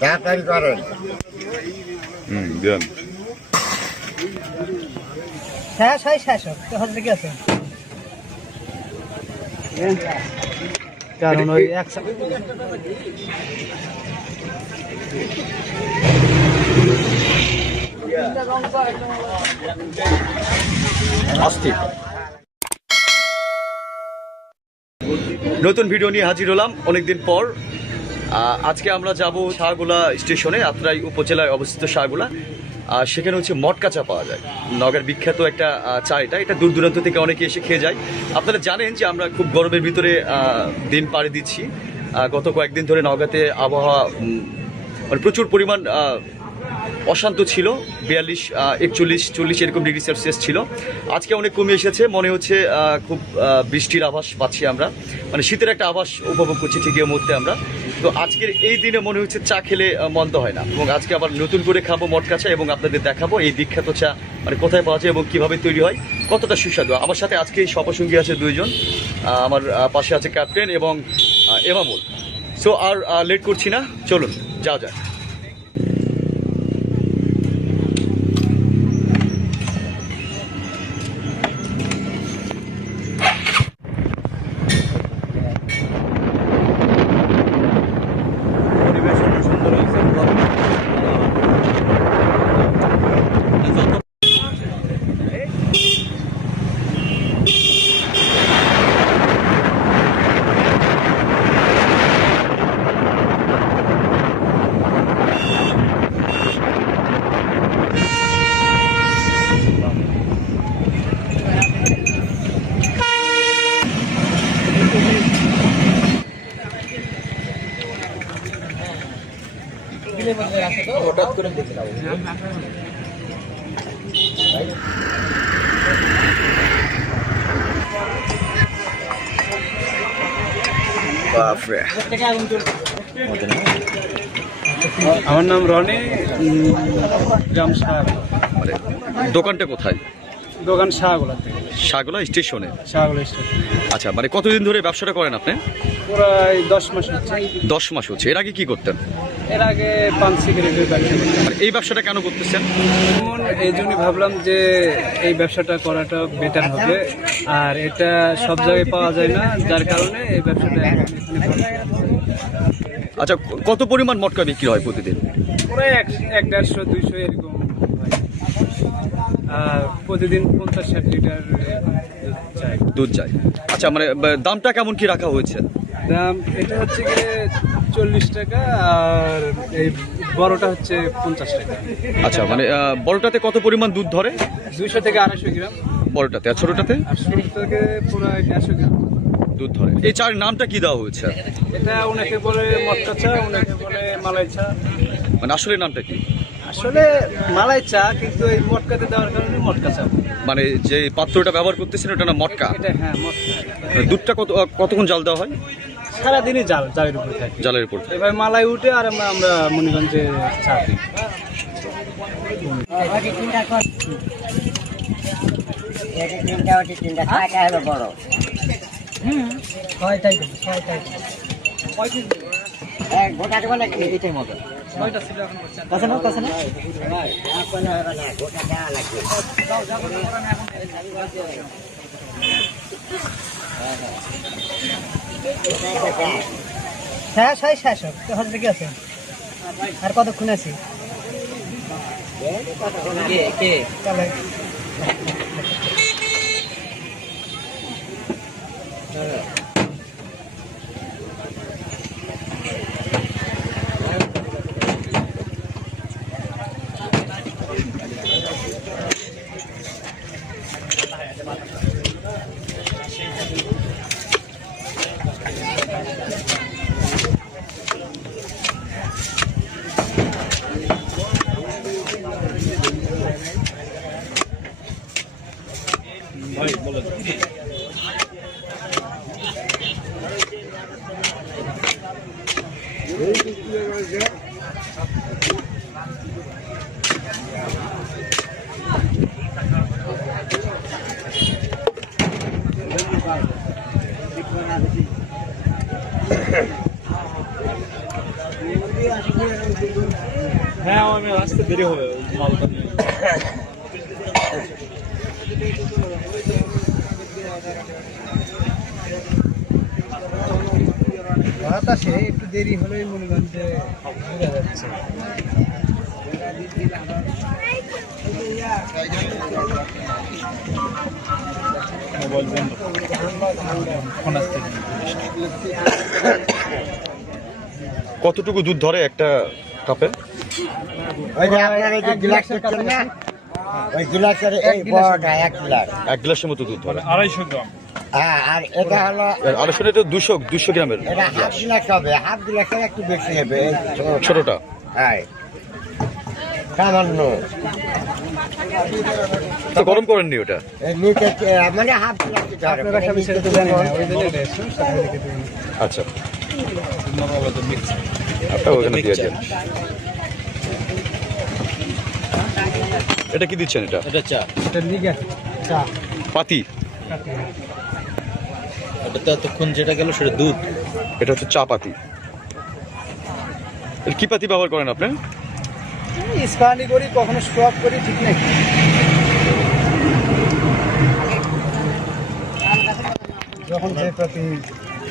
তাড়াতাড়ি করেন। হুম দেন। হ্যাঁ শেষ হোক তো কি আছে। কারণ ওই একসাথে নতুন ভিডিও নিয়ে হাজির হলাম। অনেকদিন পর আজকে আমরা যাব শাহগুলা স্টেশনে, আত্রাই উপজেলায় অবস্থিত শাহগুলা আর সেখানে হচ্ছে মটকা চা পাওয়া যায়। নগর বিখ্যাত একটা চা এটা। এটা দূর দূরান্ত থেকে অনেকে এসে খেয়ে যায়। আপনারা জানেন যে আমরা খুব গরমের ভিতরে দিন পাড়ি দিচ্ছি। গত কয়েকদিন ধরে নগাতে আবহাওয়া মানে প্রচুর পরিমাণ অশান্ত ছিল। বিয়াল্লিশ একচল্লিশ, চল্লিশ এরকম ডিগ্রি সেলসিয়াস ছিল। আজকে অনেক কমে এসেছে। মনে হচ্ছে খুব বৃষ্টির আভাস পাচ্ছি আমরা। মানে শীতের একটা আভাস উপভোগ করছি ঠিক এই মুহূর্তে আমরা। তো আজকের এই দিনে মনে হচ্ছে চা খেলে মন্দ হয় না। এবং আজকে আবার নতুন করে খাব মটকা চা এবং আপনাদের দেখাবো এই বিখ্যাত চা মানে কোথায় পাওয়া যায় এবং কীভাবে তৈরি হয়, কতটা সুস্বাদু। আমার সাথে আজকে সপসঙ্গী আছে দুইজন আমার পাশে আছে ক্যাপ্টেন এবং এমামুল। সো আর লেট করছি না, চলুন, যাওয়া যায় করে দেখে যাব বাপরে। আমার নাম রনি গ্রাম শাহ মানে দোকানটা কোথায়? দোকান শাহগোলা থেকে। শাহগুলা স্টেশনে? শাহগোলা স্টেশন। আচ্ছা মানে কতদিন ধরে ব্যবসাটা করেন আপনি? প্রায় দশ মাস হচ্ছে। দশ মাস হচ্ছে। এর আগে কি করতেন? এর আগে পান সিগারেটের ব্যবসা করতাম। মানে এই ব্যবসাটা কেন করতেছেন? এই জন্যই ভাবলাম যে এই ব্যবসাটা করাটা বেটার হবে। আর এটা সব জায়গায় পাওয়া যায় না যার কারণে এই ব্যবসাটা। আচ্ছা কত পরিমাণ মটকা বিক্রি হয় প্রতিদিন? প্রায় এক এক দেড়শো দুইশো এরকম প্রতিদিন পঞ্চাশ ষাট লিটার চাই। দুধ যায় আচ্ছা মানে দামটা কেমন কি রাখা হয়েছে? দাম এটা হচ্ছে গিয়ে চল্লিশ টাকা আর এই বড়টা হচ্ছে পঞ্চাশ টাকা। আচ্ছা মানে বড়টাতে কত পরিমাণ দুধ ধরে? দুইশো থেকে আড়াইশো গ্রাম। বড়টাতে আর ছোটটাতে? আর থেকে প্রায় দেড়শো গ্রাম। দুধ ধরে। এই চার নামটা কি দেওয়া হয়েছে? এটা অনেকে বলে মটকা চা অনেকে বলে মালাই চা। মানে আসলে নামটা কি? আসলে মালাই চা কিন্তু এই মটকাতে দেওয়ার কারণে মটকা চা মানে যে পাত্রটা ব্যবহার করতেছেন ওটা না মটকা? এটা হ্যাঁ মটকা। মানে দুধটা কত কতক্ষণ জাল দেওয়া হয়? সারাদিনই জাল জালের উপরে থাকে। জালের উপর এবার মালাই উঠে আর আমরা আমরা মনিগঞ্জে চা দিই। তিনটা ওটি তিনটা টাকা হলো বড় ছয়টাই দেবো ছয়টাই এক গোটা দেবো নাকি এটাই মজা। কাছে না কাছে না? শেষ হ্যাঁ ছয় শেষ হোক। কি আছে। আর কতক্ষণ আছি? চলে। হ্যাঁ আমি আসতে দেরি হবে মালটা নিয়ে বাতাসে একটু দেরি হলেই মনে করেন যে বোঝা যাচ্ছে। মোবাইল বন্ধ ফোন আসতে কতটুকু দুধ ধরে একটা কাপে? ওই যে আপনার এই যে গ্লাস দেখছেন না? ওই গ্লাসের এই বড়টা এক গ্লাস। এক গ্লাসের মতো দুধ ধরে। আড়াইশো গ্রাম। আর এটা হলো আড়াইশো এটা দুশো দুশো গ্রামের। এটা হাফ গ্লাস হবে হাফ গ্লাসের একটু বেশি হবে ছোটটা। হ্যাঁ। সামান্য। তো গরম করেননি ওটা? মানে হাফ আচ্ছা। এটা কি দিচ্ছেন এটা? এটা চা। এটা লিগে চা। পাতি। ওটাতে এতক্ষণ যেটা গেল সেটা দুধ। এটা হচ্ছে চা পাতি। কি পাতি ব্যবহার করেন আপনি? ইস্কানি করি কখনো স্টপ করি ঠিক নেই। যখন যে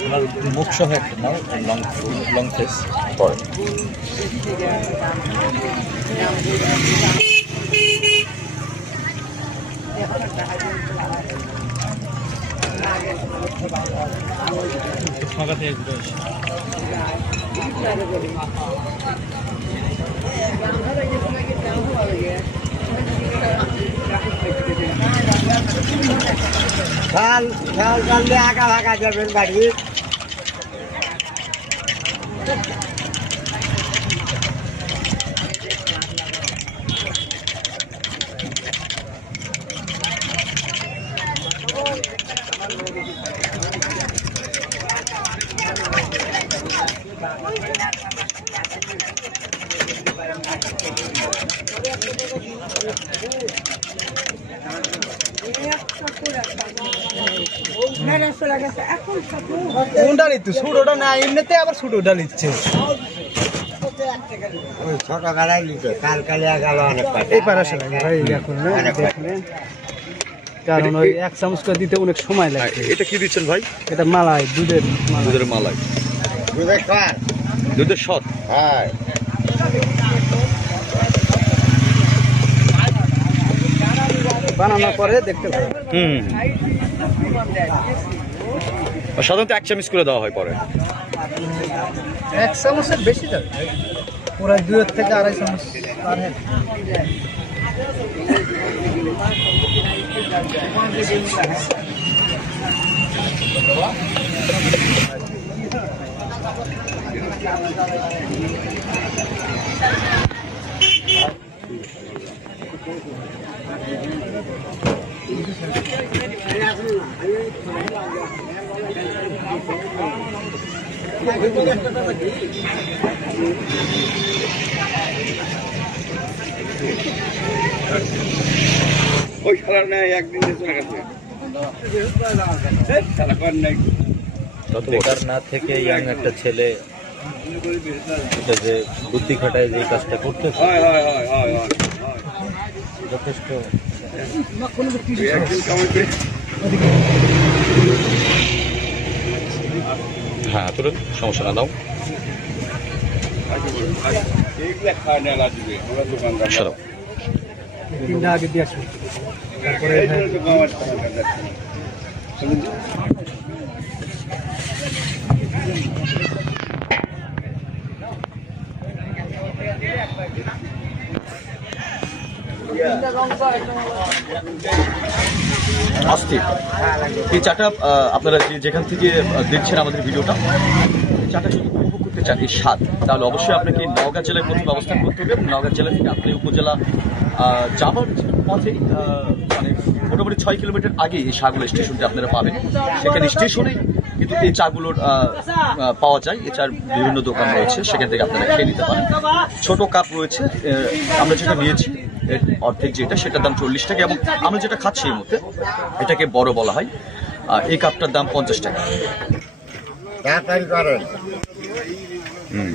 আমার মুখ সহ একটা নাও লং লং ফেস করেন ফাঁকা থেকে ঘুরে আসি জানলে আগা ভাগা যাবেন বাড়ি কোনটা নিচ্ছে ছোটটা না এমনিতে আবার নিচ্ছে। ছোটবেলায় গেল অনেক। এই ভাই এখন। দেখলে কারণ ওই এক চামচ করে দিতে অনেক সময় লাগে। এটা কি দিচ্ছেন ভাই? এটা মালাই দুধের মালাই। দুধের মালাই। দুধের খান দুধের সৎ হ্যাঁ। বানানোর পরে দেখতে ভালো হুম। সাধারণত এক চামচ করে দেওয়া হয় পরে। এক চামচের বেশি যাবে পুরো দুই থেকে আড়াই চামচ পার হেড তত বেকার না থেকে ইয়াং একটা ছেলে এটা যে বুদ্ধি খাটায় যে কাজটা করতে যথেষ্ট। হ্যাঁ তুলেন সমস্যা না দাও। সরাও তিনটা আগে দিয়ে আসবে তারপরে অস্থির এই চাটা আপনারা যেখান থেকে দেখছেন আমাদের ভিডিওটা চাটা যদি উপভোগ করতে চান, এই স্বাদ, তাহলে অবশ্যই আপনাকে নওগাঁ জেলায় প্রথম অবস্থান করতে হবে এবং নওগাঁ জেলা থেকে আপনি উপজেলা যাবার পথে মানে মোটামুটি ছয় কিলোমিটার আগে এই শাহগুলো স্টেশনটি আপনারা পাবেন। সেখানে স্টেশনে কিন্তু এই চাগুলোর পাওয়া যায়। এছাড়া বিভিন্ন দোকান রয়েছে সেখান থেকে আপনারা খেয়ে নিতে পারেন। ছোট কাপ রয়েছে আমরা যেটা নিয়েছি এর অর্ধেক যেটা সেটার দাম চল্লিশ টাকা এবং আমরা যেটা খাচ্ছি এর মধ্যে এটাকে বড় বলা হয় আর এই কাপটার দাম পঞ্চাশ টাকা। করেন। হুম